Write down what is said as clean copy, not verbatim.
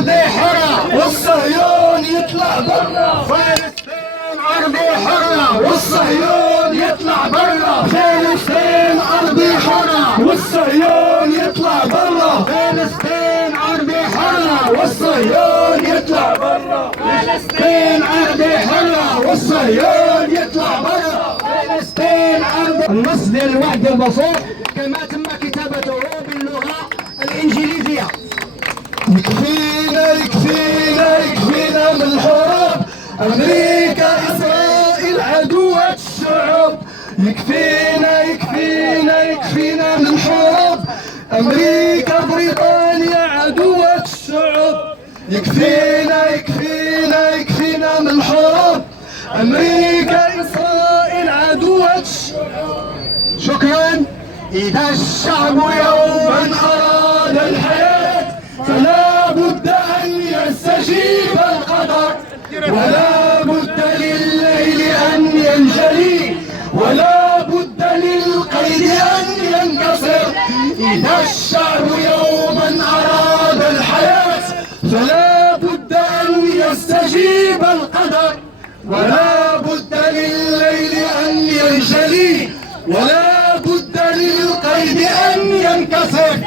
أرضي حرة والصهيون يطلع برا. فلسطين أرضي حرة والصهيون يطلع برا. فلسطين أرضي حرة والصهيون يطلع برا. فلسطين أرضي حرة والصهيون يطلع برا. فلسطين أرضي حرة والصهيون يطلع برا. فلسطين أرضي. النص ديال الوحدة البصور كما تم كتابته باللغة الإنجليزية. يكفينا يكفينا يكفينا من الحروب أمريكا إسرائيل عدوة الشعوب. يكفينا يكفينا يكفينا من حروب أمريكا بريطانيا عدوة الشعوب. يكفينا يكفينا يكفينا من حروب أمريكا إسرائيل عدوة الشعوب. شكرا. إذا الشعب يوما أراد الحياة فلا بد أن يستجيب القدر. ولا بد لليل أن ينجلي ولا بد للقيد أن ينكسر. إذا الشعب يوما أراد الحياة فلا بد أن يستجيب القدر. ولا بد لليل أن ينجلي ولا بد للقيد أن ينكسر.